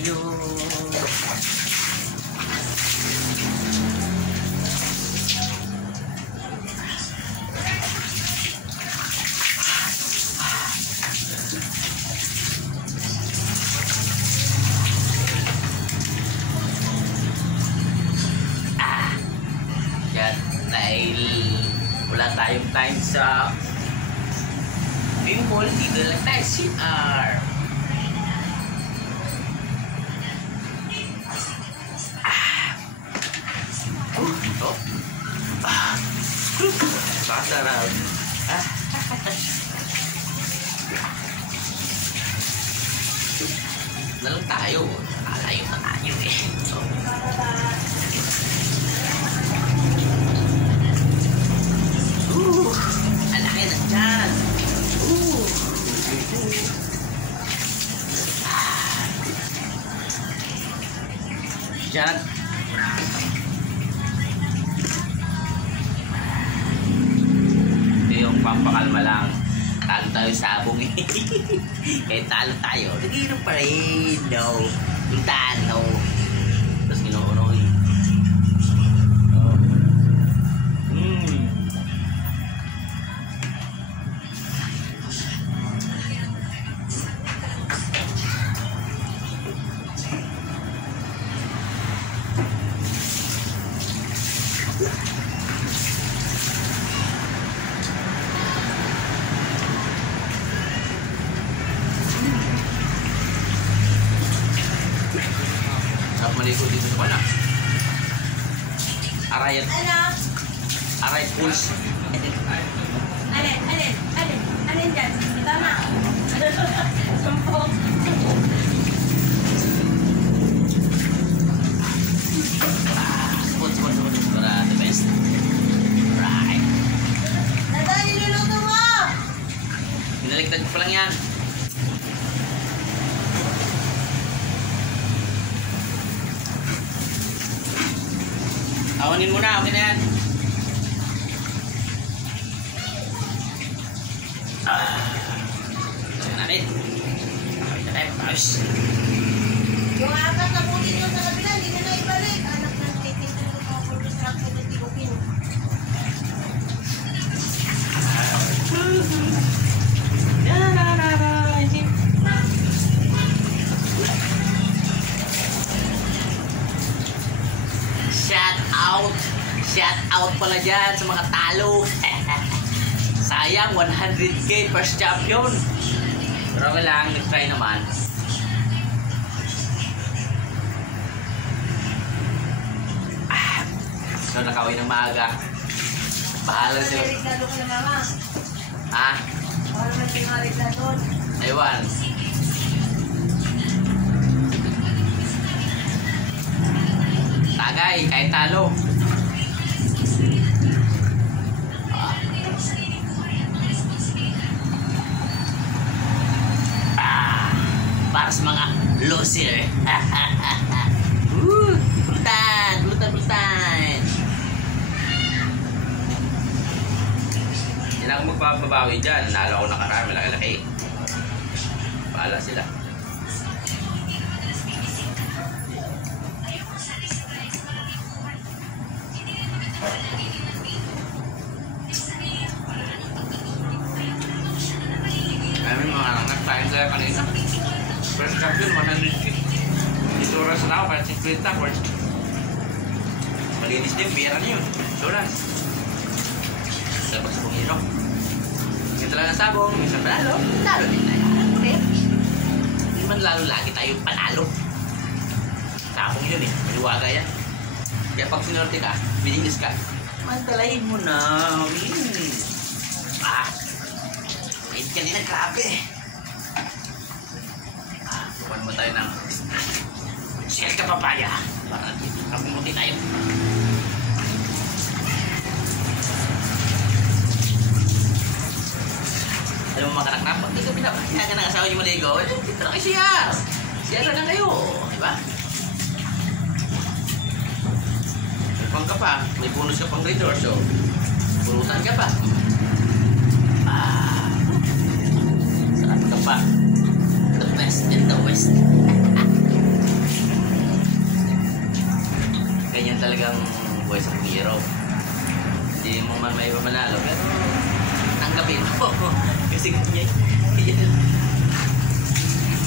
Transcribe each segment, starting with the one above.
tayo. Dahil wala tayong time sa pinball, dito lang tayo CR. Ito. Masarap. Nalang tayo. Nakalayo na tayo eh. So, ang laki na dyan. Dyan. Ito yung pampakalma lang. Talo tayo sa abong eh. Kahit talo tayo, nagiinom pa rin. No. Puntaan, no. Tapos ginuuno eh. Maligo dito sa wala. Arayat. Arayat pools. Alin dyan? Ito na. Sumpok. Support para the best. Right. Nada, niluluto mo! Binaligtad ko pa lang yan. Awanin mo na, okay na yan. Sige natin. Okay na tayo, ayos. Yung apat na puti doon sa kabila, hindi na ibalik. Anak ng titin na ito, mga pulpos na ako na tigukin. Shout out pala dyan sa mga talo. Sayang, 100k first champion. Pero okay lang, nag-try naman. So nakawin ng maaga. Bahala sila. Reklado ko na mama. Ha? Baka naman kayo mga reklado. Aywan. Tagay, kahit talo. Para sa mga loser. Bulutan. Hindi na ako magpapabawi dyan. Nalo ko nakarami, laki-laki. Paala sila. Kami mga nag-time sila kanina. First champion, 100k. Dito oras na ako, kahit 50 malinis din, pera niyo. Soras. Dapat sa bungiro. Ito lang ang sabong, minsan panalo, talo din tayo. Hindi man lalo lagi tayo panalo. Sabong yun eh, maliwaga yan. Kaya pag sinorte ka, biningis ka, mantalayin mo na. Wait kanina, grabe. Bukan mo tayo ng shell ka papaya para kapumuti tayo. Alam mo mga kanak-nak, pag di ka pinapakita ng asawa niyo maligo, dito na kayo siya. Siya na kayo, di ba? Pang ka pa, may bonus ka pang reader, so pulutan ka pa. Sarap ka pa. The best in the West. tanggapin mo. Kasi ganyan.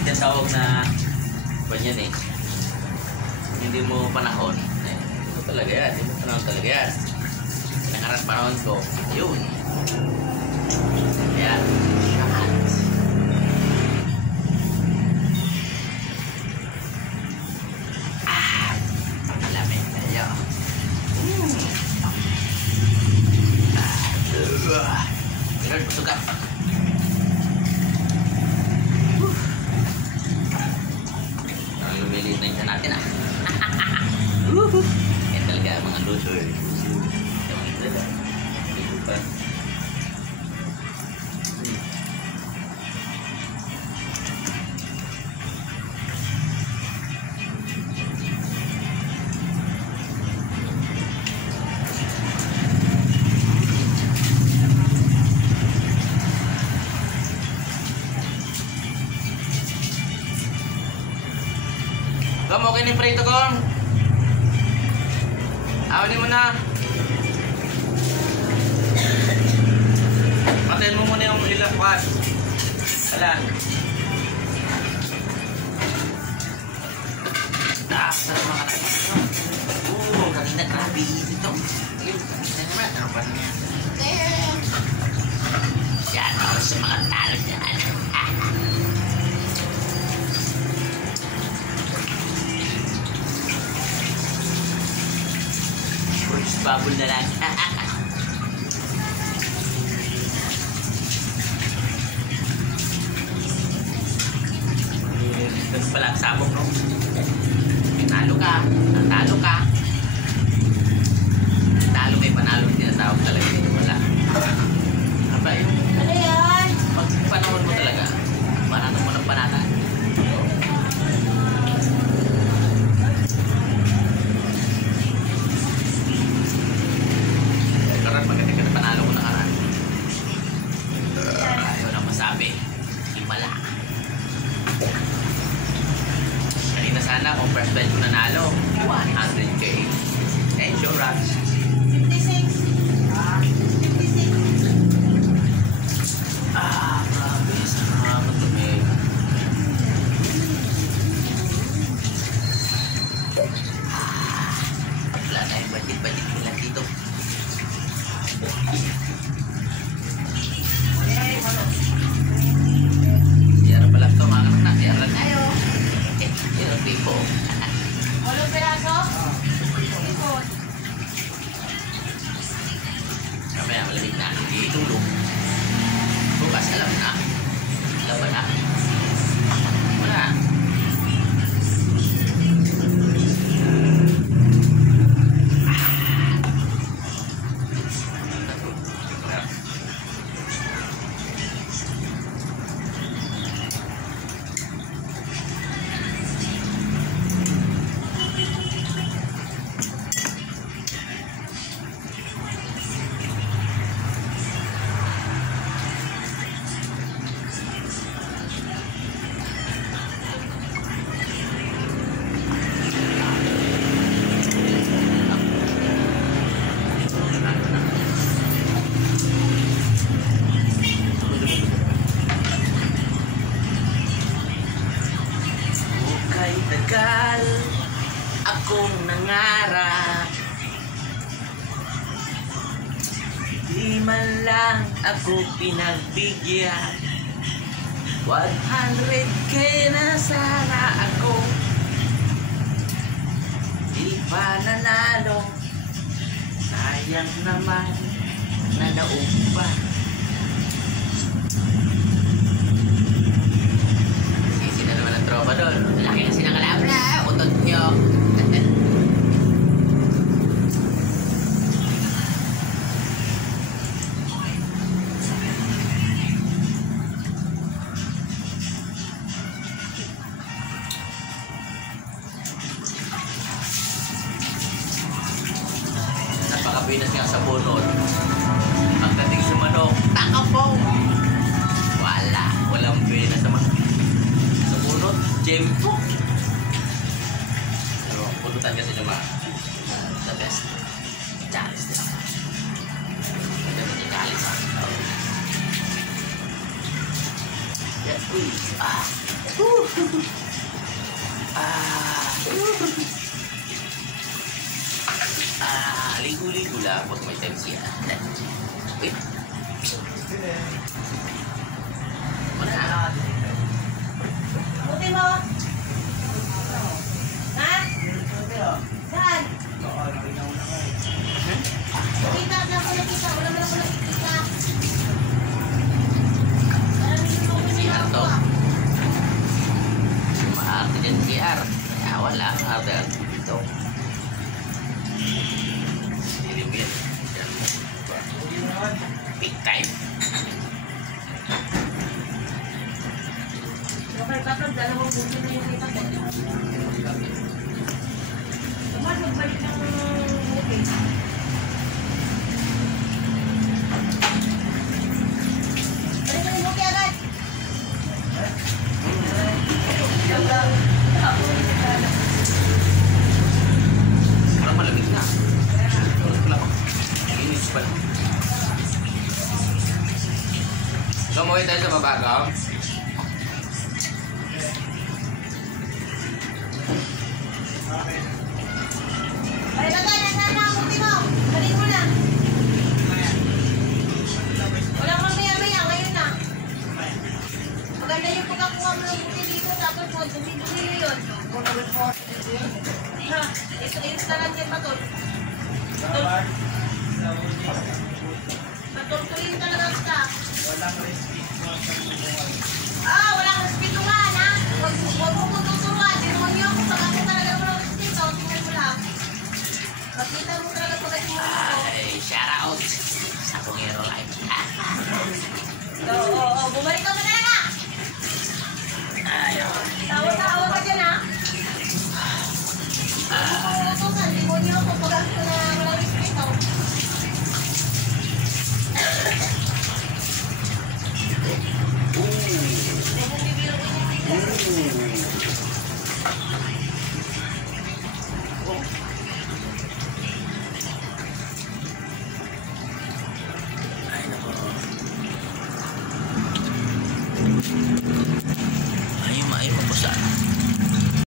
Ito tawag na ganyan eh. Hindi mo panahon. Ito talaga yan. Hindi mo panahon talaga yan. Nangarap panahon ko. Yun. Ayan. Shot. Malamig tayo. Ganun, busog ka. Parang lumilit na yung natin ah. Yan talaga mga loser. Yung talaga. Ito pa. Gom, okay ni prito Gom. Awanin mo na. Patayin mo muna yung ilang kwan. Alan. Sarap mga kanakit. Kanina grabe ito. Kanina naman, ano ba niya? Yan, ako sa mga talo niyan. Bubble na lang. Ito pala ang sabog, no? Talo ka. Talo ka. Talo may panalo. Tinatawag talaga. Wala. Aba, yung... Ano yan? Pag panahon mo talaga, panahon mo ng panatan. Maganda ka na panalo ko nakaraan. Ayaw na masabi. Himala. Kanina sana kung first blind ko nanalo, 100k. Eh, show rush. 56. 56. Grabe. Salamat kami. Wala tayong budget nila dito. Diyan pala ito mga kanak. Diyan lang tayo. Diyan ang pipo. 8 peraso? Ikot. Mamaya malamig na. Hindi tulog. Bukas alam na. Laban na. Wala. Tagal akong nangarap, di man lang ako pinagbigyan. 100k na sana ako, di pa nanalo. Sayang naman na naumpa. Sisi na naman ang tropa doon. Laki kasi ng kalabla. Utot nyo. Napaka-pinas nga sa bunot. Pagdating sa manok, takapaw. Walang pina sa manok. Sa bunot, jempo. Pero punutan kasi naman. The best. Chalice nila. Ganda mo yung chalice. Uy. Ah. Ah. Ligo-ligo lang pag may time siya. Wait. Mana? Buti mo? Ha? Saan? Nakita na ako nakita. Wala man ako nakikita. CR to. Maarte din CR. Kaya wala. Maarte dito. Dilimit. Big time. Okay, kapag dalawang buti na yung kita ko. Naman, magbalik ng buti. Balik mo yung buti agad. Parang malamig na. Wala pa. Inis pa lang. So, mawin tayo sa mabagaw. Balik agad, nasaan na ang buti mo? Balik mo na. Walang mamaya-maya, ngayon na. Maganda yung pagkakuha mo ng buti dito, tapos mo, dumi-dumi yun. Ha, ito na lang yan, Patol. Patol-tulin talaga kita. Walang respetuhan, ha? Huwag mo kong tuturuan. Dinuhan niyo ako pag ako talaga walang respeto. Tingnan mo lang. Makita mo talaga pag ako mo. Ay, shout out sa Pungero Live. Oo, bumalik ka